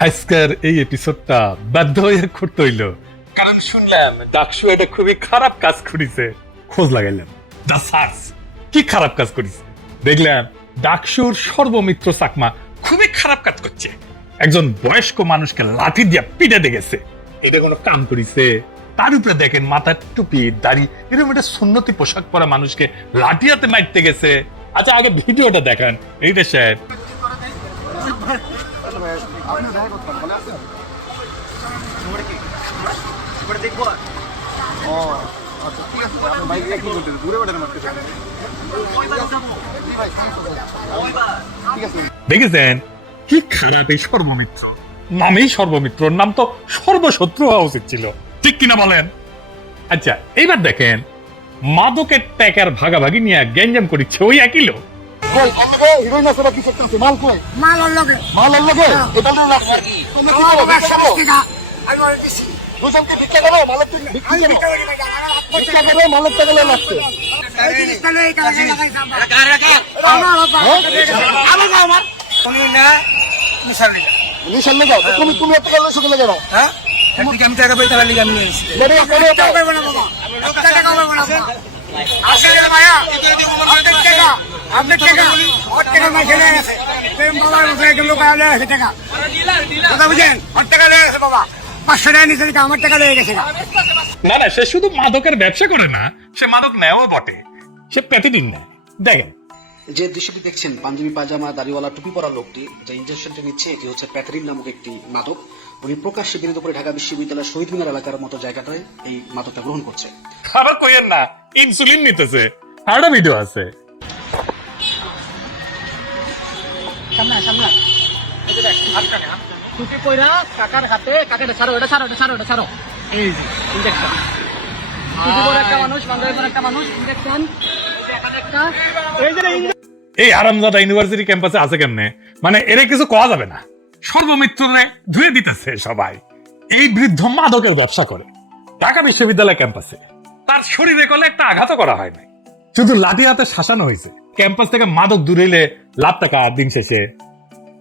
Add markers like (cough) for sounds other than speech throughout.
আজকের এই এপিসোডটা বাধ্য হয়ে করতে হইল। কারণ শুনলাম ডাকসু এটা খুবই খারাপ কাজ করেছে। খোঁজ লাগাইলাম। দা সার্স কি খারাপ কাজ করেছে? দেখলাম ডাকসুর সর্বমিত্র চাকমা খুবই খারাপ কাজ করছে। একজন বয়স্ক মানুষকে লাঠি দিয়া পিটে দেখেছে এটা কোনো কাম করিছে? তার উপরে দেখেন মাথার টুপি, দাড়ি, এরকম একটা সুন্নতি পোশাক পরা মানুষকে লাঠি হাতে মারতে গেছে। আচ্ছা আগে ভিডিওটা দেখান। এইটা সাহেব আপনি দেখা করতে পারেন, ভালো আছেন? ও, আচ্ছা, ঠিক আছে, বাইক? ঘুরে বেড়ান। ঠিক আছে। দেখেছেন কি খারাপ এই সর্বমিত্র নামেই সর্বমিত্র নাম তো সর্বশত্রু হওয়া উচিত ছিল ঠিক কিনা বলেন আচ্ছা এইবার দেখেন মাদকের ট্যাকার ভাগাভাগি নিয়ে গ্যাঞ্জাম করিচ্ছে ওই একই লোক কই, কোন লোকে? হিরোইন আছে বা কি করতেছে? মাল কই? মাল? এটা তো লাগছে। কি? টাকা আমি দিছি দুজনকে ভিক্ষা করো, মালের টাকা- ভিক্ষা করো। ভিক্ষা করি মালের টাকা লাগছে। তুমি তুমি এত টাকা? হ্যাঁ? আমি টাকা পাই, টাকা লিগা আমি নিয়ে এসেছি। টাকা। পাইবো না বাবা। একটা টাকাও পাইবো না না না সে শুধু মাদকের ব্যবসা করে না সে মাদক নেয়ও বটে। সে প্রতিদিন নেয়। দেখেন। যে দৃশ্যটি দেখছেন পাঞ্জাবি পায়জামা দাড়িওয়ালা টুপি পরা লোকটি যে ইঞ্জেকশনটি নিচ্ছে এটি হচ্ছে প্যাথরিন নামক একটি মাদক। উনি প্রকাশ্যে বিরোধ করে ঢাকা বিশ্ববিদ্যালয়ের শহীদ মিনার এলাকার মতো জায়গাটায় এই মাদকটা গ্রহণ করছে। আবার কইেন না ইনসুলিন নিতেছে। আরও ভিডিও আছে। সামনে সামনে। এই যে দেখ হাত কাটে হাত টুপি পয়রা কাকার হাতে কাকাটা ছাড়ো এটা ছাড়ো এটা ছাড়ো এটা ছাড়ো। এই যে ইনজেকশন টুপি পরা একটা মানুষ পাঞ্জাবি একটা মানুষ ইনজেকশন এখানে একটা এই যে এই আরামজাদা ইউনিভার্সিটি ক্যাম্পাসে আছে কেমনে? মানে এর কিছু কওয়া যাবে না। সর্বমিত্রনে ধুয়ে দিতেছে সবাই। এই বৃদ্ধ মাদকের ব্যবসা করে। ঢাকা বিশ্ববিদ্যালয় ক্যাম্পাসে তার শরীরে কলে একটা আঘাত করা হয় নাই। শুধু লাঠি হাতে শাসানো হয়েছে। ক্যাম্পাস থেকে মাদক দূরেলে লাভ টাকা দিন শেষে।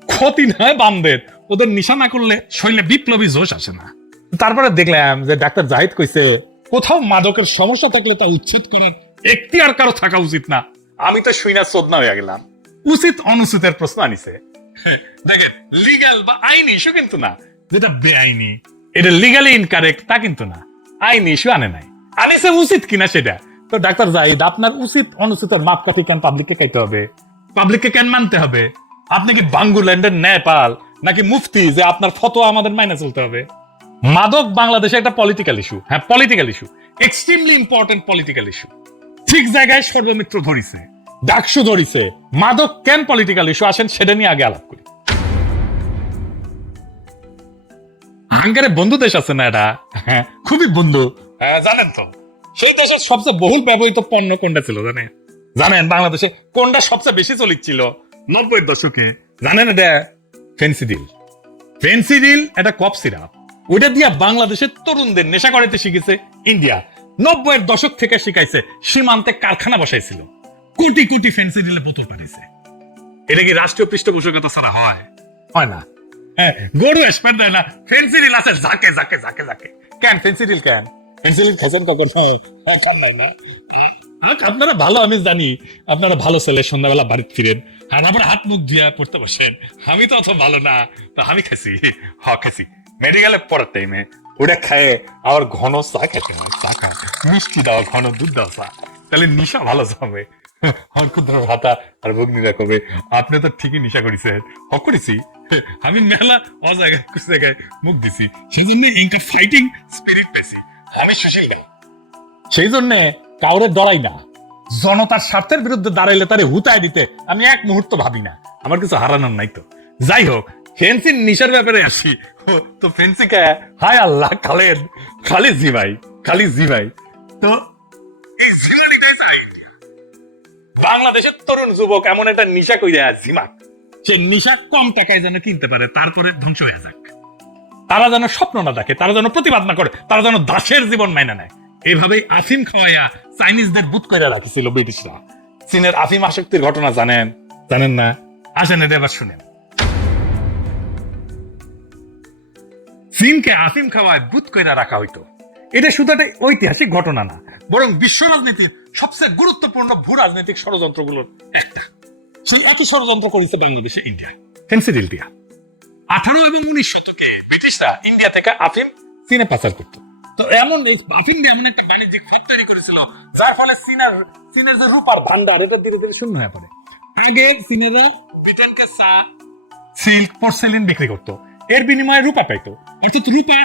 ক্ষতি নয় বামদের। ওদের নিশা না করলে শরীরে বিপ্লবী জোশ আসে না। তারপরে দেখলাম যে ডাক্তার জাহিদ কইছে, কোথাও মাদকের সমস্যা থাকলে তা উচ্ছেদ করার একটি আর কারও থাকা উচিত না। আমি তো শুই না চোদনা হয়ে গেলাম। উচিত অনুচিতের প্রশ্ন আনিছে। দেখেন লিগাল বা আইনি ইস্যু কিন্তু না। যেটা বেআইনি, এটা লিগালি ইনকারেক্ট তা কিন্তু না। আইনি ইস্যু আনে নাই। আনিছে উচিত কিনা সেটা? তো ডাক্তার জাহিদ আপনার উচিত অনুচিতের মাপকাঠি কেন পাবলিককে খাইতে হবে? পাবলিককে কেন মানতে হবে? আপনি কি বাঙ্গুল্যান্ডের নেপাল নাকি মুফতি যে আপনার ফতোয়া আমাদের মাইনে চলতে হবে? মাদক বাংলাদেশে একটা পলিটিক্যাল ইস্যু হ্যাঁ political issue extremely important political issue ঠিক জায়গায় সর্বমিত্র ধরিছে ডাকসু ধরিছে মাদক কেন পলিটিক্যাল ইস্যু আসেন সেটা নিয়ে আগে আলাপ করি। হাঙ্গারে বন্ধু দেশ আছে না এটা? হ্যাঁ খুবই বন্ধু। জানেন তো। সেই দেশের সবচেয়ে বহুল ব্যবহৃত পণ্য কোনটা ছিল জানেন জানেন বাংলাদেশে কোনটা সবচেয়ে বেশি চলিচ্ছিল নব্বই দশকে। জানেন এটা? ফেন্সিডিল ফেন্সিডিল এটা কপ সিরাপ। ওটা দিয়া বাংলাদেশের তরুণদের নেশা করাতে শিখেছে ইন্ডিয়া। নব্বইয়ের দশক থেকে শিখাইছে সীমান্তে কারখানা বসাইছিল। কোটি কোটি ফেন্সিডিলে বোতল পাঠিয়েছে। এটা কি রাষ্ট্রীয় পৃষ্ঠপোষকতা ছাড়া হয়? হয় না। হ্যাঁ গরু এসপের দেয় না ফেন্সিডিল আছে জাকে জাকে জাকে জাকে কেন ফেন্সিডিল কেন? ফেন্সিডিল খাইছেন কখন খান নাই না। আপনারা ভালো, আমি জানি। আপনারা ভালো ছেলে, সন্ধ্যাবেলা বাড়িতে ফিরেন। আর আবার হাত মুখ দিয়া পড়তে বসেন। আমি তো অত ভালো না, তো আমি খাইছি। হ, খাইছি। মেডিকেলে পড়ার টাইমে ওটা খায় আবার ঘন চা খেতে হয়, চা খা। মিষ্টি দাও, ঘন দুধ দাও চা। তাহলে নিশা ভালো আমার ক্ষুদ্র ভাতা আর ভগ্নীরা কবে, আপনি তো ঠিকই নিশা করেছেন। হ, করেছি। আমি মেলা অজায়গায় জায়গায় মুখ দিছি। সেজন্য ফাইটিং স্পিরিট পেয়েছি। আমি সুশীল গাই সেই জন্য কাউরে ডরাই না। জনতার স্বার্থের বিরুদ্ধে দাঁড়াইলে তারে হুতায় দিতে আমি এক মুহূর্ত ভাবি না। আমার কিছু হারানোর নাই তো। যাই হোক ফেন্সির নিশার ব্যাপারে আসি। তো ফেন্সি কে? হায় আল্লাহ খালেদ। খালি জি ভাই খালি জি ভাই। তো এই জিমানিটাই চাই বাংলাদেশের তরুণ যুবক এমন একটা নিশা কইরে জিমাক সে নিশা কম টাকায় যেন কিনতে পারে তারপরে ধ্বংস হয়ে যাক। তারা যেন স্বপ্ন না দেখে, তারা যেন প্রতিবাদ না করে, তারা যেন দাসের জীবন মাইনা নেয়। এইভাবেই আফিম খাওয়াইয়া চাইনিজদের বুত করে রাখিছিল ব্রিটিশরা। চীনের আফিম আসক্তির ঘটনা জানেন? জানেন না? আসেন এবার শুনেন। সিনকে আফিম খাওয়ায় বুত কইরা রাখা হইতো। এটা শুধু একটা ঐতিহাসিক ঘটনা না, বরং বিশ্ব রাজনীতির সবচেয়ে গুরুত্বপূর্ণ ভূ রাজনৈতিক ষড়যন্ত্রগুলোর একটা। সেই একই ষড়যন্ত্র করেছে বাংলাদেশে, ইন্ডিয়া। ফেন্সিডিল দিয়া আঠারো এবং উনিশ শতকে ব্রিটিশরা ইন্ডিয়া থেকে আফিম পাচার করতো। তো এমন এই আফিম দিয়ে এমন একটা বাণিজ্যিক তৈরি করেছিল, যার ফলে যে রূপার ভান্ডার এটা ধীরে ধীরে শূন্য হয়ে পড়ে। আগে ব্রিটেনকে চা, সিল্ক, পোর্সেলিন বিক্রি করতো। এর বিনিময়ে রূপা পাইতো। অর্থাৎ রূপা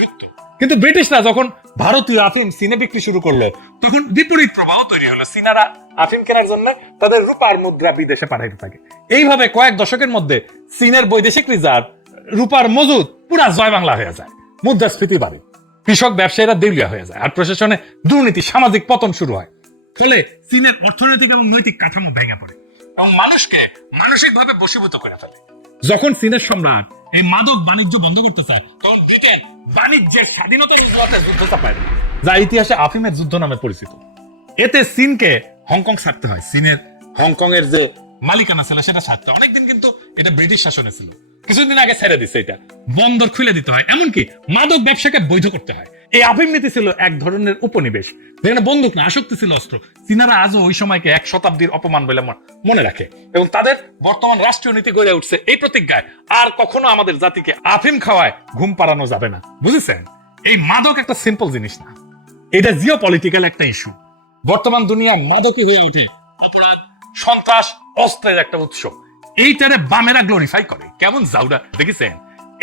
ঢুকতো। কিন্তু ব্রিটিশরা যখন ভারতীয় আফিম চীনে বিক্রি শুরু করল, তখন বিপরীত প্রবাহ তৈরি হলো। চীনারা আফিম কেনার জন্য তাদের রূপার মুদ্রা বিদেশে পাঠাইতে থাকে। এইভাবে কয়েক দশকের মধ্যে চীনের বৈদেশিক রিজার্ভ রূপার মজুদ পুরা জয় বাংলা হয়ে যায়, মুদ্রাস্ফীতি বাড়ে, কৃষক ব্যবসায়ীরা দেউলিয়া হয়ে যায়, আর প্রশাসনে দুর্নীতি, সামাজিক পতন শুরু হয়। ফলে চীনের অর্থনৈতিক এবং নৈতিক কাঠামো ভেঙে পড়ে এবং মানুষকে মানসিকভাবে বশীভূত করে ফেলে। যখন চীনের সম্রাট এই মাদক বাণিজ্য বন্ধ করতে চায়, তখন ব্রিটেন বাণিজ্যের স্বাধীনতার উদ্যোগে যুদ্ধ চাপায় যা ইতিহাসে আফিমের যুদ্ধ নামে পরিচিত। এতে চীনকে হংকং ছাড়তে হয়। চীনের হংকং এর যে মালিকানা ছিল, সেটা ছাড়তে। অনেকদিন কিন্তু এটা ব্রিটিশ শাসনে ছিল। কিছুদিন আগে ছেড়ে দিচ্ছে এটা। বন্দর খুলে দিতে হয়। এমনকি মাদক ব্যবসাকে বৈধ করতে হয়। এই আফিম নীতি ছিল এক ধরনের উপনিবেশ। যেখানে বন্দুক না, আসক্তি ছিল অস্ত্র। চীনারা আজও ওই সময়কে এক শতাব্দীর অপমান বলে মনে রাখে। এবং তাদের বর্তমান রাষ্ট্রীয় নীতি গড়ে উঠছে এই প্রতিজ্ঞায়। আর কখনো আমাদের জাতিকে আফিম খাওয়ায় ঘুম পাড়ানো যাবে না। বুঝেছেন? এই মাদক একটা সিম্পল জিনিস না। এটা জিও পলিটিক্যাল একটা ইস্যু বর্তমান দুনিয়া মাদকই হয়ে ওঠে। অপরাধ, সন্ত্রাস, অস্ত্রের একটা উৎস। এইটারে বামেরা গ্লোরিফাই করে। কেমন জাউরা, দেখেছেন?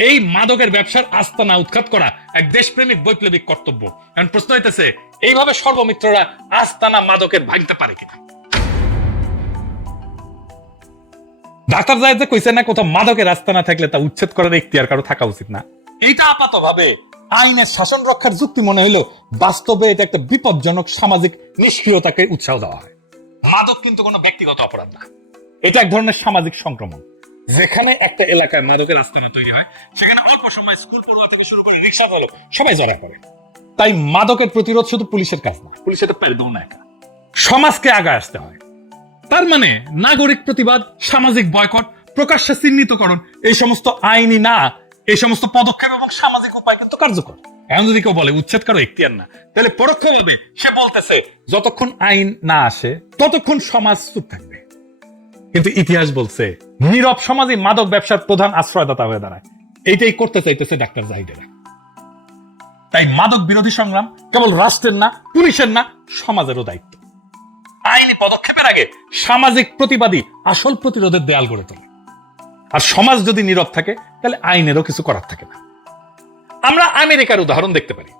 এই মাদকের ব্যবসার আস্তানা উৎখাত করা এক দেশপ্রেমিক বৈপ্লবিক কর্তব্য। এখন প্রশ্ন হইতেছে, এইভাবে সর্বমিত্ররা আস্তানা মাদকের ভাঙতে পারে কিনা? ডাক্তার জাহেদ যে কইছে না, কোথাও মাদকের আস্তানা থাকলে তা উচ্ছেদ করার এখতিয়ার কারও থাকা উচিত না। এইটা আপাত ভাবে আইনের শাসন রক্ষার যুক্তি মনে হইল বাস্তবে এটা একটা বিপজ্জনক সামাজিক নিষ্ক্রিয়তাকে উৎসাহ দেওয়া হয়। মাদক কিন্তু কোনো ব্যক্তিগত অপরাধ না। এটা এক ধরনের সামাজিক সংক্রমণ। যেখানে একটা এলাকায় মাদকের আস্তানা তৈরি হয়, সেখানে অল্প সময় স্কুল পড়ুয়া থেকে শুরু করে রিক্সা চালক সবাই জড়া পড়ে। তাই মাদকের প্রতিরোধ শুধু পুলিশের কাজ না পুলিশ এটা পারে না একা। সমাজকে আগায় আসতে হয়। তার মানে নাগরিক প্রতিবাদ, সামাজিক বয়কট, প্রকাশ্যে চিহ্নিতকরণ, এই সমস্ত আইনি না, এই সমস্ত পদক্ষেপ এবং সামাজিক উপায় কিন্তু কার্যকর। এমন যদি কেউ বলে উচ্ছেদ কারও এখতিয়ার না, তাহলে পরোক্ষভাবে সে বলতেছে, যতক্ষণ আইন না আসে, ততক্ষণ সমাজ চুপ থাকবে। কিন্তু ইতিহাস বলছে, নীরব সমাজই মাদক ব্যবসার প্রধান আশ্রয়দাতা হয়ে দাঁড়ায়। এইটাই করতে চাইতেছে ডাক্তার জাহিদেরা। তাই মাদক বিরোধী সংগ্রাম কেবল রাষ্ট্রের না, পুলিশের না, সমাজেরও দায়িত্ব। আইনি পদক্ষেপের আগে সামাজিক প্রতিবাদী আসল প্রতিরোধের দেয়াল গড়ে তোলে। আর সমাজ যদি নীরব থাকে, তাহলে আইনেরও কিছু করার থাকে না। আমরা আমেরিকার উদাহরণ দেখতে পারি।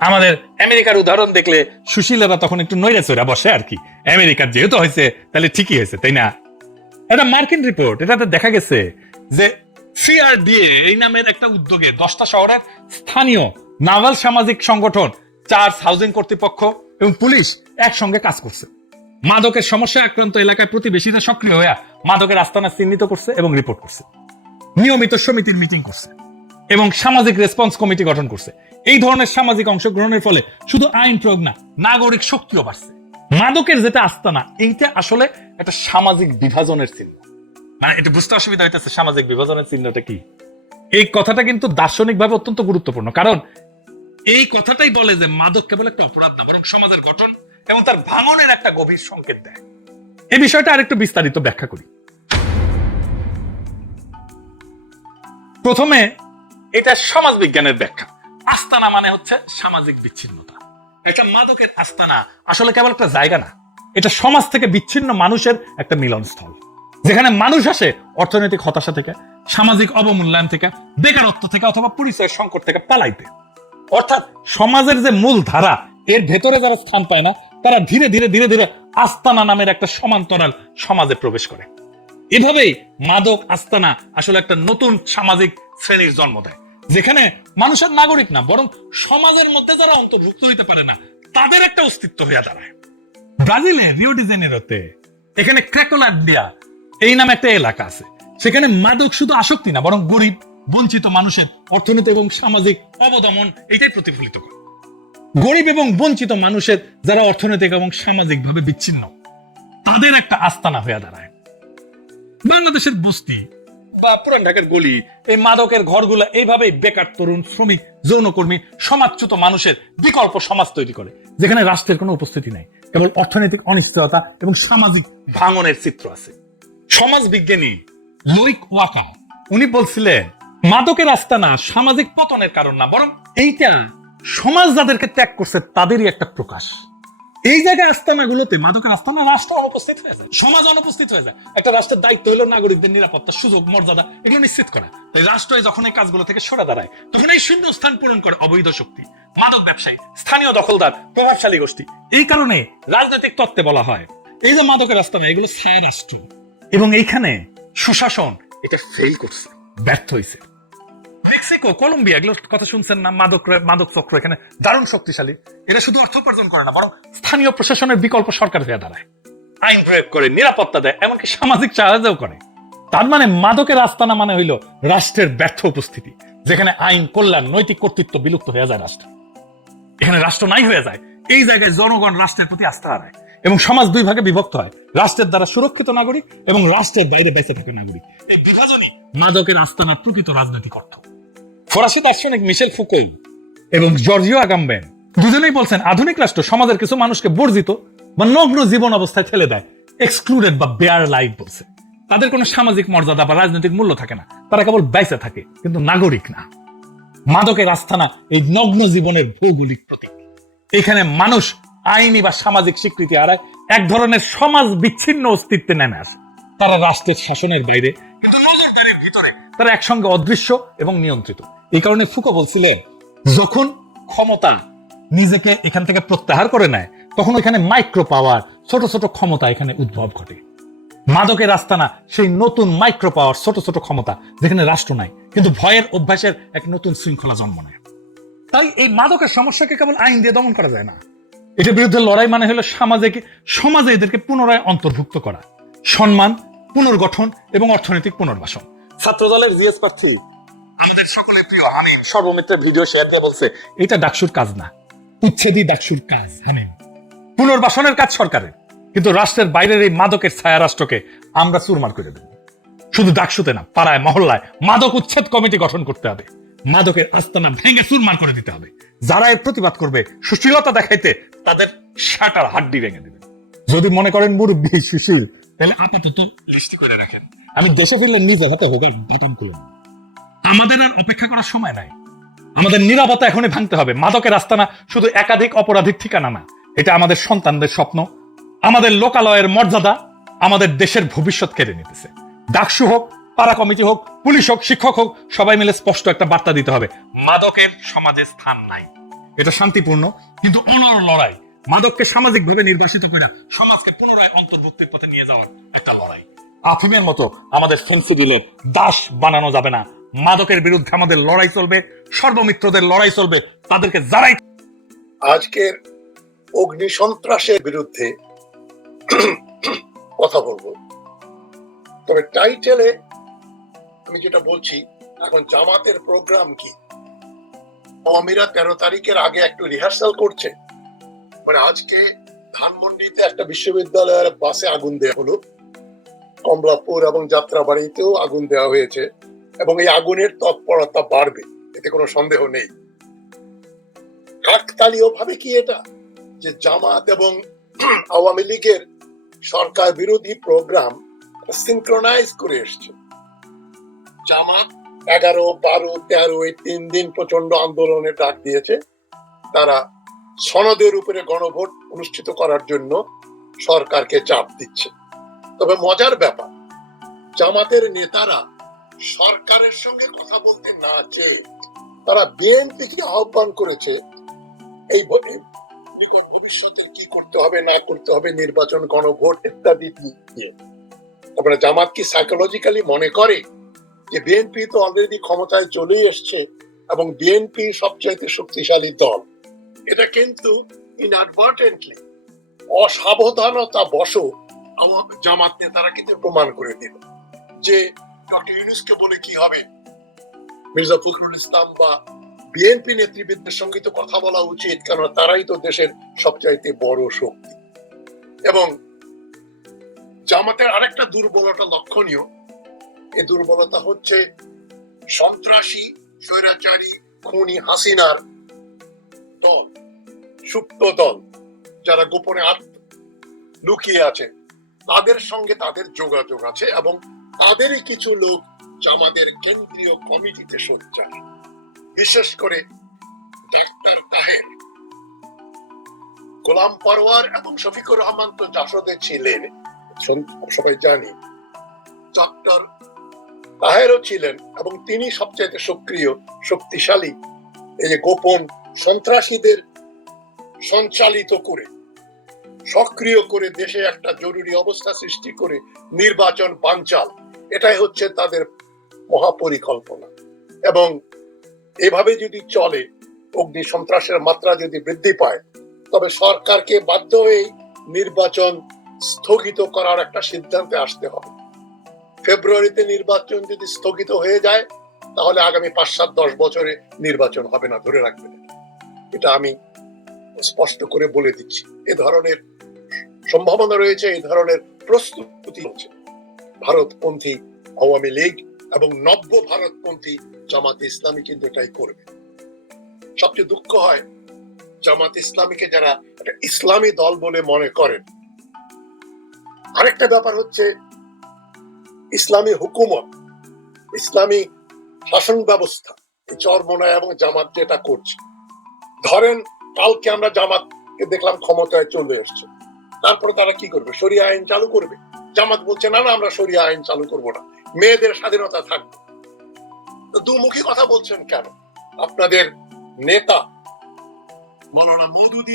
আমাদের আমেরিকার উদাহরণ দেখলে সুশীলেরা তখন একটু নৈরা চৈরা বসে আর কি। আমেরিকার যেহেতু হয়েছে, তাহলে ঠিকই হয়েছে, তাই না? এটা মার্কিন রিপোর্ট এটাতে দেখা গেছে। যে সিআরডিএ এই নামের একটা উদ্যোগে দশটা শহরের স্থানীয় নাভাল সামাজিক সংগঠন চার্জ হাউজিং কর্তৃপক্ষ এবং পুলিশ একসঙ্গে কাজ করছে। মাদকের সমস্যায় আক্রান্ত এলাকায় প্রতিবেশীরা সক্রিয় হয়ে মাদকের আস্তানা চিহ্নিত করছে এবং রিপোর্ট করছে। নিয়মিত সমিতির মিটিং করছে এবং সামাজিক রেসপন্স কমিটি গঠন করছে। এই ধরনের সামাজিক অংশগ্রহণের ফলে শুধু আইন প্রয়োগ না, নাগরিক শক্তিও বাড়ছে। মাদকের যেটা আস্তানা এইটা আসলে একটা সামাজিক বিভাজনের চিহ্ন। মানে এটা বুঝতে অসুবিধা হইতেছে সামাজিক বিভাজনের চিহ্নটা কি? এই কথাটা কিন্তু দার্শনিক ভাবে অত্যন্ত গুরুত্বপূর্ণ কারণ এই কথাটাই বলে যে মাদক কেবল একটা অপরাধ না বরং সমাজের গঠন এবং তার ভাঙনের একটা গভীর সংকেত দেয়। এই বিষয়টা আরেকটু বিস্তারিত ব্যাখ্যা করি। প্রথমে এটা সমাজ বিজ্ঞানের ব্যাখ্যা। আস্তানা মানে হচ্ছে সামাজিক বিচ্ছিন্নতা একটা মাদকের আস্তানা। আসলে কেবল একটা জায়গা না, এটা সমাজ থেকে বিচ্ছিন্ন মানুষের একটা মিলনস্থল। যেখানে মানুষ আসে অর্থনৈতিক হতাশা থেকে, সামাজিক অবমূল্যায়ন থেকে, বেকারত্ব থেকে অথবা পরিচয়ের সংকট থেকে পালাইতে। অর্থাৎ সমাজের যে মূল ধারা, এর ভেতরে যারা স্থান পায় না, তারা ধীরে ধীরে ধীরে ধীরে আস্তানা নামের একটা সমান্তরাল সমাজে প্রবেশ করে। এভাবেই মাদক আস্তানা আসলে একটা নতুন সামাজিক শ্রেণির জন্ম দেয়। যেখানে মানুষের নাগরিক না, বরং সমাজের মধ্যে যারা অন্তর্ভুক্ত হইতে পারে না, তাদের একটা অস্তিত্ব হইয়া দাঁড়ায়। ব্রাজিলে, রিও ডি জেনেরোতে, এখানে ক্র্যাকোলান্ডিয়া এই নামে একটা এলাকা আছে। সেখানে মাদক শুধু আসক্তি না, বরং গরিব, বঞ্চিত মানুষের অর্থনৈতিক এবং সামাজিক অবদমন এটাই প্রতিফলিত করে। গরিব এবং বঞ্চিত মানুষের যারা অর্থনৈতিক এবং সামাজিক ভাবে বিচ্ছিন্ন, তাদের একটা আস্তানা হয়ে দাঁড়ায়। বাংলাদেশের বস্তি বা পুরান ঢাকার গলি, এই মাদকের ঘরগুলো এইভাবেই বেকার তরুণ, শ্রমিক, যৌনকর্মী, সমাজচ্যুত মানুষের বিকল্প সমাজ তৈরি করে, যেখানে রাষ্ট্রের কোনো উপস্থিতি নাই। কেবল অর্থনৈতিক অনিশ্চয়তা এবং সামাজিক ভাঙনের চিত্র আছে। সমাজ বিজ্ঞানী লুইক ওয়াকা উনি বলছিলেন, মাদকের রাস্তা আস্তানা সামাজিক পতনের কারণ না, বরং এইটা সমাজ যাদেরকে ত্যাগ করছে, তাদেরই একটা প্রকাশ। এই জায়গায় আস্তানাগুলোতে, মাদকের আস্তানা রাষ্ট্র অনুপস্থিত হয়ে যায় সমাজ অনুপস্থিত হয়ে যায়। একটা রাষ্ট্রের দায়িত্ব হলো নাগরিকদের নিরাপত্তা, সুযোগ, মর্যাদা, এগুলো নিশ্চিত করা। তাই রাষ্ট্র যখন এই কাজগুলো থেকে সরে দাঁড়ায়, তখন এই শূন্য স্থান পূরণ করে অবৈধ শক্তি, মাদক ব্যবসায়ী, স্থানীয় দখলদার, প্রভাবশালী গোষ্ঠী। এই কারণে রাজনৈতিক তত্ত্বে বলা হয়, এই যে মাদকের আস্তানা, এগুলো ছায়া রাষ্ট্র এবং এইখানে সুশাসন, এটা ফেল করছে, ব্যর্থ হয়েছে মেক্সিকো কলম্বিয়া এগুলোর কথা শুনছেন না? মাদক মাদক চক্র এখানে দারুণ শক্তিশালী। এরা শুধু অর্থ উপার্জন করে না, বরং স্থানীয় প্রশাসনের বিকল্প সরকার হয়ে দাঁড়ায়। আইন প্রয়োগ করে, নিরাপত্তা দেয়, এমনকি সামাজিক সাহায্যও করে। তার মানে মাদকের আস্তানা মানে হইল রাষ্ট্রের ব্যর্থ উপস্থিতি, যেখানে আইন, কল্যাণ, নৈতিক কর্তৃত্ব বিলুপ্ত হয়ে যায় রাষ্ট্র। এখানে রাষ্ট্র নাই হয়ে যায়, এই জায়গায় জনগণ রাষ্ট্রের প্রতি আস্থা হারায়, এবং সমাজ দুই ভাগে বিভক্ত হয়, রাষ্ট্রের দ্বারা সুরক্ষিত নাগরিক এবং রাষ্ট্রের বাইরে বেঁচে থাকে নাগরিক। এই বিভাজনই মাদকের আস্তানার প্রকৃত রাজনৈতিক অর্থ। ফরাসি দার্শনিক মিশেল ফুকোই এবং জর্জিও আগামবেন। দুজনেই বলছেন, আধুনিক রাষ্ট্র, সমাজের কিছু মানুষকে বর্জিত বা নগ্ন জীবন অবস্থায় ঠেলে দেয়। এক্সক্লুডেড বা বেয়ার লাইফ বলছে। তাদের কোনো সামাজিক মর্যাদা বা রাজনৈতিক মূল্য থাকে না। তারা কেবল বাইসে থাকে, কিন্তু নাগরিক না। মাদকের আস্থানা এই নগ্ন জীবনের ভৌগোলিক প্রতীক। এখানে মানুষ আইনি বা সামাজিক স্বীকৃতি হারায়, এক ধরনের সমাজ বিচ্ছিন্ন অস্তিত্বে নেমে আসে। তারা রাষ্ট্রের শাসনের বাইরে ভিতরে তারা একসঙ্গে অদৃশ্য এবং নিয়ন্ত্রিত। এই কারণে ফুকো বলছিলেন, যখন ক্ষমতা নিজেকে এখান থেকে প্রত্যাহার করে নেয়, তখন এখানে মাইক্রো পাওয়ার ছোট ছোট ক্ষমতা এখানে উদ্ভব ঘটে। মাদকের আস্তানা, সেই নতুন মাইক্রো পাওয়ার ছোট ছোট ক্ষমতা যেখানে রাষ্ট্র নাই, কিন্তু ভয়ের অভ্যাসের এক নতুন শৃঙ্খলা জন্ম নেয়। তাই এই মাদকের সমস্যাকে কেবল আইন দিয়ে দমন করা যায় না। এটার বিরুদ্ধে লড়াই মানে হলো সামাজিক, সমাজে এদেরকে পুনরায় অন্তর্ভুক্ত করা। সম্মান, পুনর্গঠন এবং অর্থনৈতিক পুনর্বাসন। ছাত্র দলের জিএস প্রার্থী। আমাদের সকলের প্রিয় হামিম সর্বমিত্রের ভিডিও শেয়ার দিয়ে বলছে এটা ডাকসুর কাজ না। উচ্ছেদই ডাকসুর কাজ হামিম পুনর্বাসনের কাজ সরকারের। কিন্তু রাষ্ট্রের বাইরের এই মাদকের ছায়া রাষ্ট্রকে আমরা চুরমার করে দেব। শুধু ডাকসুতে না পাড়ায় মহল্লায় মাদক উচ্ছেদ কমিটি গঠন করতে হবে। মাদকের আস্তানা ভেঙে চুরমার করে দিতে হবে। যারা এর প্রতিবাদ করবে সুশীলতা দেখাইতে তাদের শাটার হাড্ডি ভেঙে দেবে। যদি মনে করেন মুরব্বী সুশীল তাহলে আপাতত লিস্টি করে রাখেন। আমি দেশে ফিরলে নিজে হাতে হোক বাটাম খুলে আমাদের আর অপেক্ষা করার সময় নাই। আমাদের নিরাপত্তা এখনই ভাঙতে হবে। মাদকের আস্তানা শুধু একাধিক অপরাধীর ঠিকানা না। এটা আমাদের সন্তানদের স্বপ্ন। আমাদের লোকালয়ের মর্যাদা আমাদের দেশের ভবিষ্যৎ কেড়ে নিতেছে। ডাকসু হোক পাড়া কমিটি হোক পুলিশ হোক শিক্ষক হোক সবাই মিলে স্পষ্ট একটা বার্তা দিতে হবে। মাদকের সমাজে স্থান নাই। এটা শান্তিপূর্ণ কিন্তু অনর লড়াই। মাদককে সামাজিকভাবে নির্বাসিত করে সমাজকে পুনরায় অন্তর্ভুক্তির পথে নিয়ে যাওয়ার একটা লড়াই। আফিমের মতো আমাদের ফেন্সিডিলের দাস বানানো যাবে না। মাদকের বিরুদ্ধে আমাদের লড়াই চলবে, সর্বমিত্রদের লড়াই চলবে, তাদেরকে যারাই আজকের অগ্নি সন্ত্রাসের বিরুদ্ধে কথা বলব। তবে টাইটেলে আমি যেটা বলছি, এখন জামাতের প্রোগ্রাম কি? আওয়ামীরা তেরো তারিখের আগে একটু রিহার্সাল করছে। মানে আজকে ধানমন্ডিতে একটা বিশ্ববিদ্যালয়ের বাসে আগুন দেওয়া হলো। কমলাপুর এবং যাত্রাবাড়িতেও আগুন দেওয়া হয়েছে এবং এই আগুনের তৎপরতা বাড়বে, এতে কোনো সন্দেহ নেই। কাকতালীয় ভাবে কি এটা? যে জামাত এবং আওয়ামী লীগের সরকার বিরোধী প্রোগ্রাম সিনক্রোনাইজ করে এসছে। জামাত এগারো, বারো, তেরো, এই তিন দিন প্রচণ্ড আন্দোলনে ডাক দিয়েছে। তারা সনদের উপরে গণভোট অনুষ্ঠিত করার জন্য সরকারকে চাপ দিচ্ছে। তবে মজার ব্যাপার, জামাতের নেতারা সরকারের সঙ্গে কথা বলতে না চেয়ে তারা বিএনপিকে আহ্বান করেছে, এই নিকট ভবিষ্যতে কি করতে হবে, না করতে হবে, নির্বাচন, গণভোট ইত্যাদি দিয়ে তারপরে জামাত কি সাইকোলজিক্যালি মনে করে যে বিএনপি তো অলরেডি ক্ষমতায় চলেই এসছে এবং বিএনপি সবচাইতে শক্তিশালী দল? এটা কিন্তু ইনঅ্যাডভার্টেন্টলি অসাবধানতা বশ আমার জামাত নেতারা কিন্তু প্রমাণ করে দিল যে ডক্টর ইউনুসকে বলে কি হবে? মির্জা ফখরুল ইসলাম বা বিএনপি নেতৃবৃন্দের সঙ্গে তো কথা বলা উচিত কারণ তারাই তো দেশের সবচাইতে বড় শক্তি। এবং জামাতের আরেকটা দুর্বলতা লক্ষণীয়, এই দুর্বলতা হচ্ছে সন্ত্রাসী, স্বৈরাচারী খুনি হাসিনার দল, সুপ্ত দল, যারা গোপনে লুকিয়ে আছে। তাদের সঙ্গে তাদের যোগাযোগ আছে এবং তাদেরই কিছু লোক জামাদের কেন্দ্রীয় কমিটিতে সোচ্চার বিশেষ করে ডাক্তার গোলাম পরওয়ার এবং শফিকুর রহমান তো জাসদে ছিলেন সবাই জানি। ডক্টর তাহেরও ছিলেন এবং তিনি সবচেয়ে সক্রিয়, শক্তিশালী, এই গোপন সন্ত্রাসীদের সঞ্চালিত করে। সক্রিয় করে দেশে একটা জরুরি অবস্থা সৃষ্টি করে নির্বাচন বানচাল, এটাই হচ্ছে তাদের মহাপরিকল্পনা। এবং এভাবে যদি চলে, অগ্নি সন্ত্রাসের মাত্রা যদি বৃদ্ধি পায়, তবে সরকারকে বাধ্য হয়েই নির্বাচন স্থগিত করার একটা সিদ্ধান্তে আসতে হবে। ফেব্রুয়ারিতে নির্বাচন যদি স্থগিত হয়ে যায়, তাহলে আগামী পাঁচ সাত দশ বছরে নির্বাচন হবে না, ধরে রাখবেন। এটা আমি স্পষ্ট করে বলে দিচ্ছি। এ ধরনের সম্ভাবনা রয়েছে, এই ধরনের প্রস্তুতি হচ্ছে ভারতপন্থী আওয়ামী লীগ এবং নব্য ভারতপন্থী জামাতে ইসলামী কিন্তু এটাই করবে। সবচেয়ে দুঃখ হয়, জামাত ইসলামীকে যারা একটা ইসলামী দল বলে মনে করেন। আরেকটা ব্যাপার হচ্ছে, ইসলামী হুকুমত, ইসলামী শাসন ব্যবস্থা, এই চরমনায় এবং জামাত যেটা করছে। ধরেন, কালকে আমরা জামাতকে দেখলাম ক্ষমতায় চলে এসছে। তারপরে তারা কি করবে? সরিয়া আইন চালু করবে। জামাত বলছে, না না, আমরা সরিয়া আইন চালু করব না। মেয়েদের স্বাধীনতা থাকবে। দুমুখী কথা বলছেন কেন? আপনাদের নেতা মৌলানা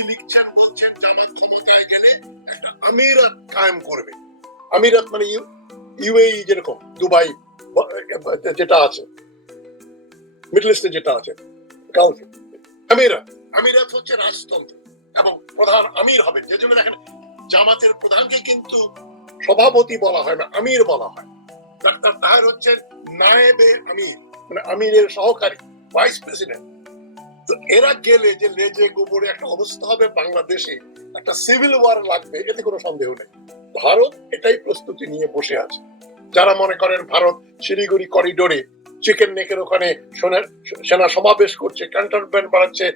লিখছেন, বলছেন, জামাত ক্ষমতায় গেলে একটা আমিরাত কায়েম করবে। আমিরাত মানে ইউএই যেরকম, দুবাই যেটা আছে, মিডল ইস্টে যেটা আছে, গালফে। আমিরাত আমিরাত হচ্ছে রাজতন্ত্র এবং প্রধান আমির হবে। যে জন্য দেখেন জামাতের প্রধানকে কিন্তু সভাপতি বলা হয় না, আমির বলা হয়। ডাক্তার তাহার হচ্ছেন নায়েবে আমির মানে আমিরের সহকারী, ভাইস প্রেসিডেন্ট। তো এরা গেলে যে লেজে গোবরে একটা অবস্থা হবে বাংলাদেশে, একটা সিভিল ওয়ার লাগবে, এতে কোনো সন্দেহ নেই। ভারত এটাই প্রস্তুতি নিয়ে বসে আছে। যারা মনে করেন ভারত শিলিগুড়ি করিডোরে চিকেন নেকের ওখানে সেনা সমাবেশ করছে ক্যান্টনমেন্ট বাড়াচ্ছে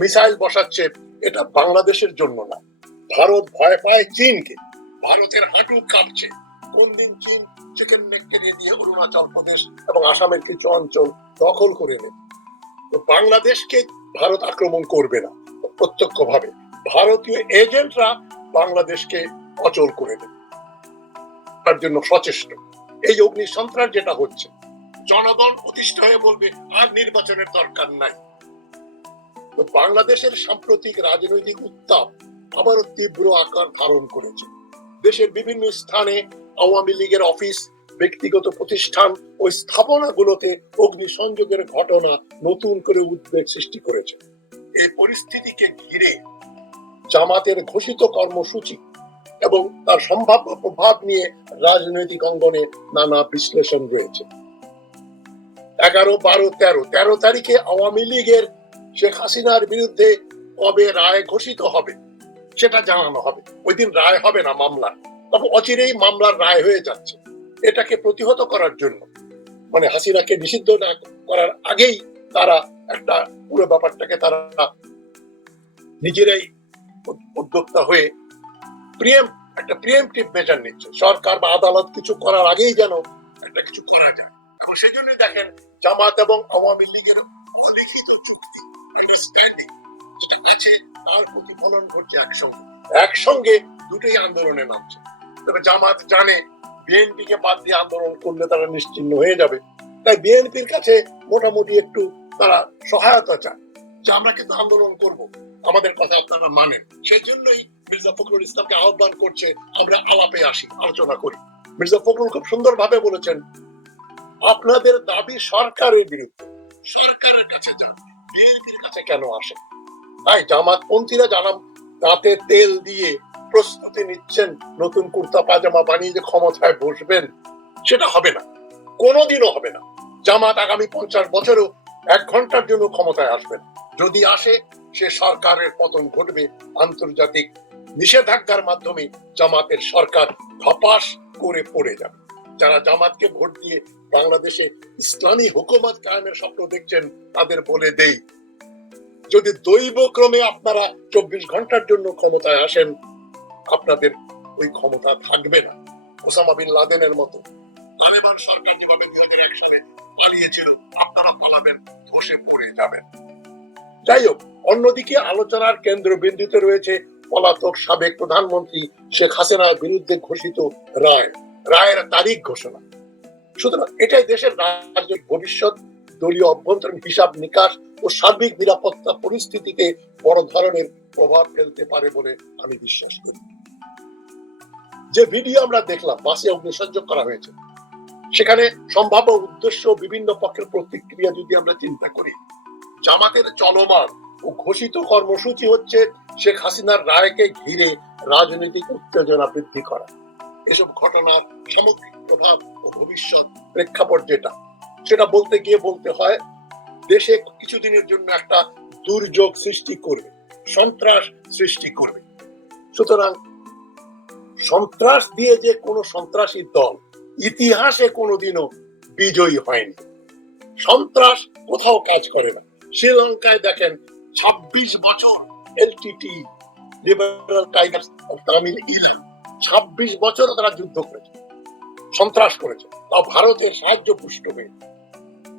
মিসাইল বসাচ্ছে, এটা বাংলাদেশের জন্য না। ভারত ভয় পায় চীনকে। ভারতের হাঁটু কাঁপছে। কোন দিন চীন চিকেন নেককে দিয়ে দিয়ে অরুণাচল প্রদেশ এবং আসামের কিছু অঞ্চল দখল করে নেবে। তো বাংলাদেশকে ভারত আক্রমণ করবে না প্রত্যক্ষ ভাবে ভারতীয় এজেন্টরা বাংলাদেশকে অচল করে দেবে। তার জন্য সচেষ্ট। এই অগ্নি সন্ত্রাস যেটা হচ্ছে, জনগণ অতিষ্ঠ হয়ে বলবে, আর নির্বাচনের দরকার নাই। তো বাংলাদেশের সাম্প্রতিক রাজনৈতিক উত্তাপ আবারও তীব্র আকার ধারণ করেছে। দেশের বিভিন্ন স্থানে আওয়ামী লীগের অফিস, ব্যক্তিগত প্রতিষ্ঠান ও স্থাপনাগুলোতে অগ্নিসংযোগের ঘটনা নতুন করে উদ্বেগ সৃষ্টি করেছে। এই পরিস্থিতিকে ঘিরে জামাতের ঘোষিত কর্মসূচি এবং তার সম্ভাব্য প্রভাব নিয়ে রাজনৈতিক অঙ্গনে নানা বিশ্লেষণ রয়েছে। এগারো, বারো, তেরো তেরো তারিখে আওয়ামী লীগের শেখ হাসিনার বিরুদ্ধে কবে রায় ঘোষিত হবে? সেটা জানানো হবে। ওই দিন রায় হবে না মামলা তবে অচিরেই মামলার রায় হয়ে যাচ্ছে। এটাকে প্রতিহত করার জন্য। মানে হাসিনাকে নিষিদ্ধ না করার আগেই তারা একটা পুরো ব্যাপারটাকে তারা নিজেরাই উদ্যোক্তা হয়ে প্রিয়েম একটা প্রিয়েমটিভ মেজার নিচ্ছে। সরকার বা আদালত কিছু করার আগেই যেন একটা কিছু করা যায়। এবং সেই দেখেন, জামাত এবং আওয়ামী লীগের অলিখিত চুক্তি আছে তার প্রতিফলন ঘটছে একসঙ্গে। একসঙ্গে দুটোই আন্দোলনে নামছে। তবে জামাত জানে বিএনপি কে বাদ দিয়ে আন্দোলন করলে তারা নিশ্চিন্ন হয়ে যাবে। তাই বিএনপির কাছে মোটামুটি একটু তারা সহায়তা চায় যে আমরা কিন্তু আন্দোলন করব। আমাদের কথা আপনারা মানেন। সেই জন্যই মির্জা ফখরুল ইসলামকে আহ্বান করছে, আমরা আলাপে আসি, আলোচনা করি। মির্জা ফখরুল খুব সুন্দরভাবে বলেছেন, আপনাদের দাবি সরকারের বিরুদ্ধে। সরকারের কাছে যান। বিএনপির কাছে কেন আসে তাই জামাত পন্থীরা জানাম দাঁতে তেল দিয়ে প্রস্তুতি নিচ্ছেন নতুন কুর্তা পাজামা বানিয়ে যে ক্ষমতায় বসবেন, সেটা হবে না। কোনোদিনও হবে না। জামাত আগামী পঞ্চাশ বছরও এক ঘণ্টার জন্য ক্ষমতায় আসবে না। যদি আসে, সে সরকারের পতন ঘটবে। আন্তর্জাতিক নিষেধাজ্ঞার মাধ্যমে জামাতের সরকার ধপাস করে পড়ে যাবে। যারা জামাতকে ভোট দিয়ে বাংলাদেশে ইসলামী হুকুমত কায়েমের স্বপ্ন দেখছেন, তাদের বলে দেই যদি দৈব ক্রমে আপনারা চব্বিশ ঘণ্টার জন্য ক্ষমতায় আসেন, আপনাদের ওই ক্ষমতা থাকবে না। ওসামা বিন লাদেনের মতো সরকার যেভাবে দুই হাজার এক সালে পালিয়েছিল, আপনারা পালাবেন, ধসে পড়ে যাবেন। যাই হোক, অন্যদিকে আলোচনার কেন্দ্রবিন্দুতে রয়েছে পলাতক সাবেক প্রধানমন্ত্রী শেখ হাসিনার বিরুদ্ধে ঘোষিত রায়, রায়ের তারিখ ঘোষণা। সুতরাং এটাই দেশের রাজনৈতিক ভবিষ্যৎ। দলীয় অভ্যন্তরীণ হিসাব নিকাশ ও সার্বিক নিরাপত্তা পরিস্থিতিতে বড় ধরনের প্রভাব ফেলতে পারে বলে আমি বিশ্বাস করি। যে ভিডিও আমরা দেখলাম, বাসে অগ্নিসংযোগ করা হয়েছে, সেখানে সম্ভাব্য উদ্দেশ্য বিভিন্ন পক্ষের প্রতিক্রিয়া যদি আমরা চিন্তা করি, জামাতের চলমান ও ঘোষিত কর্মসূচি হচ্ছে শেখ হাসিনার রায়কে ঘিরে রাজনৈতিক উত্তেজনা বৃদ্ধি করা। এসব ঘটনার সামগ্রিক প্রভাব ও ভবিষ্যৎ প্রেক্ষাপট যেটা সেটা বলতে গিয়ে বলতে হয়, দেশে কিছুদিনের জন্য একটা দুর্যোগ সৃষ্টি করবে, সন্ত্রাস সৃষ্টি করবে। সুতরাং সন্ত্রাস দিয়ে যে কোনো সন্ত্রাসী দল ইতিহাসে কোনোদিনও বিজয়ী হয়নি। সন্ত্রাস কোথাও কাজ করে না। শ্রীলঙ্কায় দেখেন ২৬ বছর LTT, liberal tigers, Tamil Eelam ২৬ বছর তারা যুদ্ধ করেছে। সন্ত্রাস করেছে। তা ভারতের সাহায্য পুষ্ট হয়ে।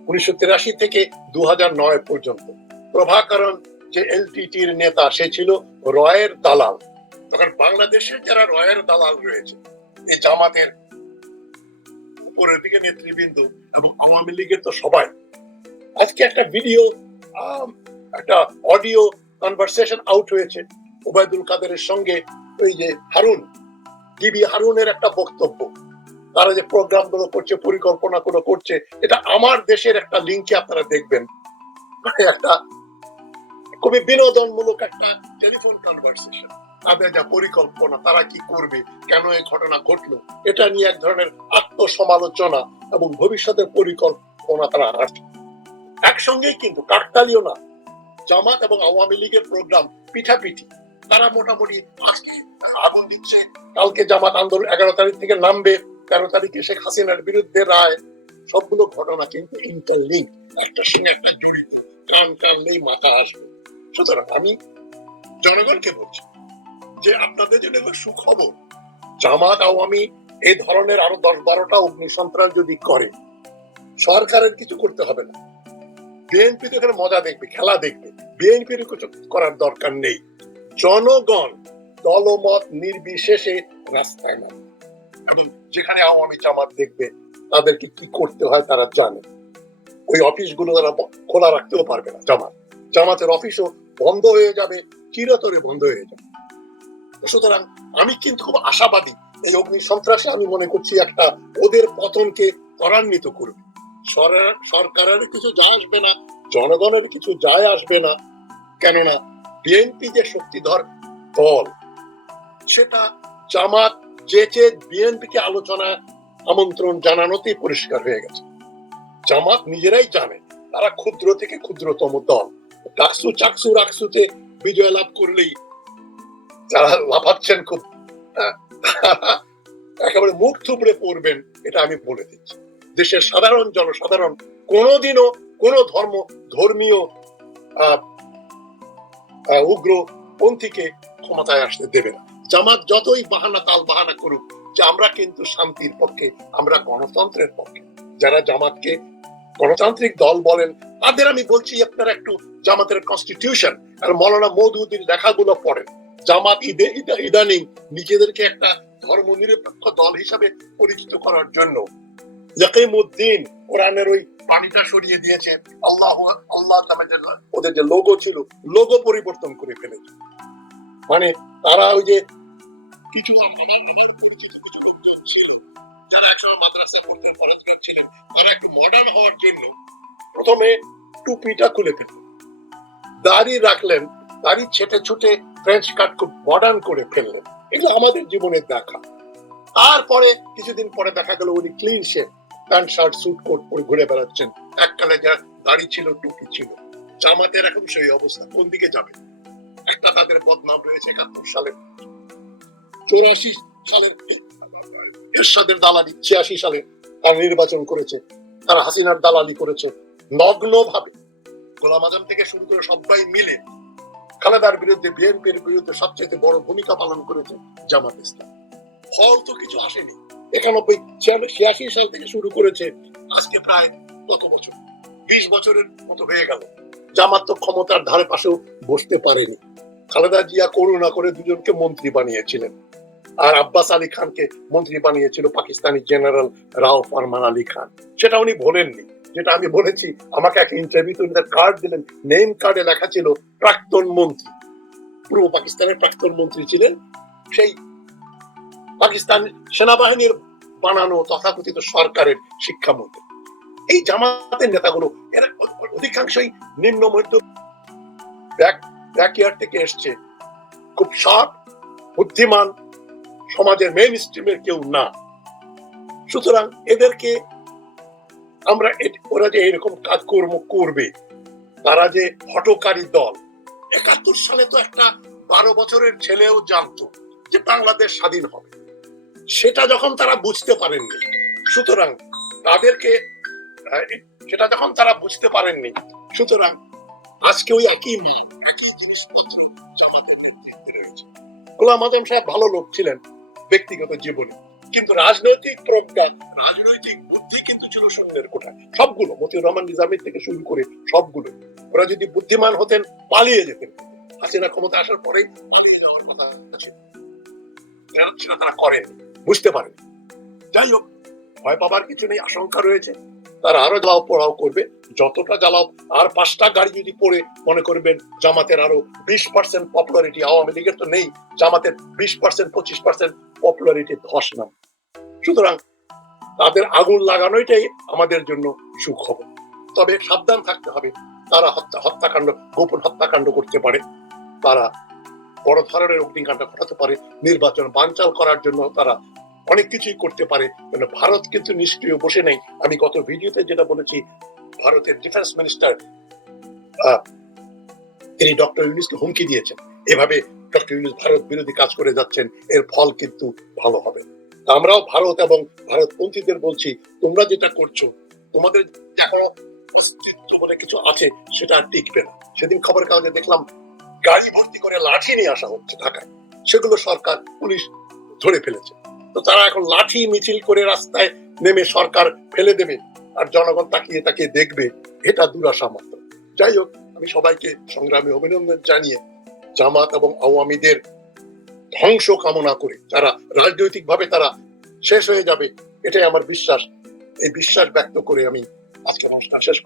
উনিশশো তিরাশি থেকে দু নয় পর্যন্ত। প্রভাকরণ যে এলটিটির নেতা, সে ছিল রয়ের দালাল। তখন বাংলাদেশের যারা রয়ের দালাল রয়েছে, এই জামাতের উপরের দিকে নেতৃবৃন্দ এবং আওয়ামী লীগের তো সবাই। আজকে একটা ভিডিও একটা অডিও কনভারসেশন আউট হয়েছে ওবায়দুল কাদেরের সঙ্গে, ওই যে হারুন, ডিবি হারুনের একটা বক্তব্য। তারা যে প্রোগ্রামগুলো করছে পরিকল্পনা গুলো করছে এটা আমার দেশের একটা লিঙ্কে আপনারা দেখবেন মানে একটা খুবই বিনোদনমূলক একটা টেলিফোন কনভারসেশন তাদের যা পরিকল্পনা তারা কি করবে কেন এই ঘটনা ঘটলো এটা নিয়ে এক ধরনের আত্মসমালোচনা এবং ভবিষ্যতের পরিকল্পনা তারা আসছে একসঙ্গেই কিন্তু কাকতালিও না জামাত এবং আওয়ামী লীগের প্রোগ্রাম পিঠাপিঠি তারা মোটামুটি আগুন দিচ্ছে কালকে জামাত আন্দোলন এগারো তারিখ থেকে নামবে তেরো তারিখে শেখ হাসিনার বিরুদ্ধে রায়, সবগুলো ঘটনা কিন্তু ইন্টারলিঙ্ক সঙ্গে একটা জড়িত। কান মাথা আসবে। সুতরাং আমি জনগণকে বলছি যে আপনাদের জন্য সুখবর, জামাত আওয়ামী এই ধরনের আরও দশ বারোটা অগ্নিসন্ত্রাস যদি করে, সরকারের কিছু করতে হবে না। বিএনপি তো এখানে মজা দেখবে, খেলা দেখবে। বিএনপির কিছু করার দরকার নেই। জনগণ দলমত নির্বিশেষে রাস্তায় নামে। এবং যেখানে আওয়ামী জামাত দেখবে তাদেরকে কি করতে হয় তারা জানে। ওই অফিসগুলো তারা খোলা রাখতেও পারবে না জামাত। জামাতের অফিসও বন্ধ হয়ে যাবে, চিরতরে বন্ধ হয়ে যাবে। সুতরাং আমি কিন্তু খুব আশাবাদী এই অগ্নি সন্ত্রাসে আমি মনে করছি একটা ওদের পতনকে ত্বরান্বিত করবে। সরকারের কিছু যায় আসবে না, জনগণের কিছু যায় আসবে না, কেননা বিএনপি যে শক্তিধর দল, সেটা জামাত যেচে বিএনপি কে আলোচনা আমন্ত্রণ জানানোতেই পরিষ্কার হয়ে গেছে। জামাত নিজেরাই জানে তারা ক্ষুদ্র থেকে ক্ষুদ্রতম দল। ডাকসু চাকসু রাকসুতে বিজয় লাভ করলেই যারা লাফাচ্ছেন খুব হ্যাঁ, (laughs) একেবারে মুখ থুবড়ে পড়বেন এটা আমি বলে দিচ্ছি। দেশের সাধারণ জনসাধারণ কোনোদিনও কোন ধর্ম ধর্মীয় আহ, আহ, উগ্র পন্থীকে ক্ষমতায় আসতে দেবে না। জামাত যতই বাহানা তাল বাহানা করুক, যে আমরা কিন্তু শান্তির পক্ষে, আমরা গণতন্ত্রের পক্ষে। যারা জামাতকে গণতান্ত্রিক দল বলেন, তাদের আমি বলছি আপনারা একটু জামাতের কনস্টিটিউশন আর মৌলানা মৌদুদির লেখাগুলো পড়েন। জামাত ঈদে ইদানিং নিজেদেরকে একটা ধর্মনিরপেক্ষ দল হিসাবে পরিচিত করার জন্য ইয়াকিমুদ্দিন কোরআনের ওই পানিটা সরিয়ে দিয়েছে। আল্লাহ আল্লাহ ওদের যে লোগো ছিল লোগো পরিবর্তন করে ফেলেছে। মানে তারা ওই যে কিছু যারা একসময় পড়াশোনা ছিলেন, তারা একটু মডার্ন হওয়ার জন্য প্রথমে টুপিটা খুলে দাড়ি রাখলেন, দাড়ি ছেটে ছুটে ফ্রেঞ্চ কাট খুব মডার্ন করে ফেললেন। এগুলো আমাদের জীবনের দেখা। তারপরে কিছুদিন পরে দেখা গেল উনি clean shape pant, shirt, suit, coat পরে ঘুরে বেড়াচ্ছেন। এককালে যা দাড়ি ছিল, টুপি ছিল। জামাতের এখন সেই অবস্থা। কোন দিকে যাবে? একটা তাদের বদনাম রয়েছে একাত্তর সালে। চৌরাশি সালের এরশাদের দালালি, ছিয়াশি সালে তারা নির্বাচন করেছে, তারা হাসিনার দালালি করেছে নগ্ন ভাবে গোলাম আজম থেকে শুরু করে সবাই মিলে খালেদার বিরুদ্ধে, বিএনপির বিরুদ্ধে সবচেয়ে বড় ভূমিকা পালন করেছে জামাত ইসলাম। ফল তো কিছু আসেনি। একানব্বই ছিয়াশি সাল থেকে শুরু করেছে আজকে প্রায় কত বছর? বিশ বছরের মতো হয়ে গেল। জামাত তো ক্ষমতার ধারে পাশেও বসতে পারেনি। খালেদা জিয়া করুণা করে দুজনকে মন্ত্রী বানিয়েছিলেন। আর আব্বাস আলী খানকে মন্ত্রী বানিয়েছিল পাকিস্তানি জেনারেল রাও ফরমান আলী খান। সেটা উনি বলেননি। যেটা আমি বলেছি, আমাকে এক ইন্টারভিউতে উনি কার্ড দিলেন। নেম কার্ডে লেখা ছিল প্রাক্তন মন্ত্রী। পূর্ব পাকিস্তানের প্রাক্তন মন্ত্রী ছিলেন। সেই পাকিস্তান সেনাবাহিনীর বানানো তথাকথিত সরকারের শিক্ষামন্ত্রী। এই জামাতের নেতাগুলো, এরা অধিকাংশই নিম্ন মধ্য ব্যাকয়ার্ড থেকে এসছে। খুব সৎ বুদ্ধিমান সমাজের মেইন স্ট্রিমের কেউ না। সুতরাং এদেরকে আমরা ওরা যে এরকম কাজকর্ম করবে, তারা যে হটকারী দল, একাত্তর সালে তো একটা বারো বছরের ছেলেও জানতো যে বাংলাদেশ স্বাধীন হবে। সেটা যখন তারা বুঝতে পারেননি, সুতরাং তাদেরকে সেটা যখন তারা বুঝতে পারেননি, সুতরাং আজকে ওই একই একই জিনিসপত্র জামাতের নেতৃত্বে রয়েছে। গোলাম আজম সাহেব ভালো লোক ছিলেন ব্যক্তিগত জীবনে। কিন্তু রাজনৈতিক প্রজ্ঞা রাজনৈতিক বুদ্ধি কিন্তু ছিল শূন্যের কোঠা সবগুলো, মতিউর রহমান নিজামের থেকে শুরু করে সবগুলো। ওরা যদি বুদ্ধিমান হতেন, পালিয়ে যেতেন। হাসিনা ক্ষমতা আসার পরেই পালিয়ে যাওয়ার কথা সেটা তারা করেন, বুঝতে পারেন। যাই হোক, ভয় পাবার কিছু নেই, আশঙ্কা রয়েছে। তারা আরও জ্বালাও পোড়াও করবে। যতটা জ্বালাও, আর পাঁচটা গাড়ি যদি পড়ে, মনে করবেন জামাতের আরও বিশ পার্সেন্ট পপুলারিটি আওয়ামী লীগের তো নেই। জামাতের বিশ পার্সেন্ট পঁচিশ পার্সেন্ট পপুলারিটি ধস নাম। সুতরাং তাদের আগুন লাগানোটাই আমাদের জন্য সুখবর। তবে সাবধান থাকতে হবে। তারা হত্যা, হত্যাকাণ্ড, গোপন হত্যাকাণ্ড করতে পারে। তারা বড় ধরনের অগ্নিকাণ্ড ঘটাতে পারে। নির্বাচন বানচাল করার জন্য তারা অনেক কিছুই করতে পারে। ভারত কিন্তু নিষ্ক্রিয় বসে নেই। আমি গত ভিডিওতে যেটা বলেছি, ভারতের ডিফেন্স মিনিস্টার তিনি ডক্টর ইউনুসকে হুমকি দিয়েছেন। এভাবে ডক্টর ইউনুস ভারত বিরোধী কাজ করে যাচ্ছেন, এর ফল কিন্তু ভালো হবে। আমরাও ভারত এবং ভারতপন্থীদের বলছি, তোমরা যেটা করছ, তোমাদের বলে কিছু আছে, সেটা আর টিকবে না। সেদিন খবর কাগজে দেখলাম, গাড়ি ভর্তি করে লাঠি নিয়ে আসা হচ্ছে ঢাকায়। সেগুলো সরকার, পুলিশ ধরে ফেলেছে। তো তারা এখন লাঠি মিছিল করে রাস্তায় নেমে সরকার ফেলে দেবে আর জনগণ তাকিয়ে তাকিয়ে দেখবে, এটা দুরাশা মাত্র। যাই হোক, আমি সবাইকে সংগ্রামী অভিনন্দন জানিয়ে জামাত এবং আওয়ামীদের ধ্বংস কামনা করে যারা রাজনৈতিক ভাবে তারা শেষ হয়ে যাবে, এটাই আমার বিশ্বাস এই বিশ্বাস ব্যক্ত করে আমি আজকে অনুষ্ঠান শেষ।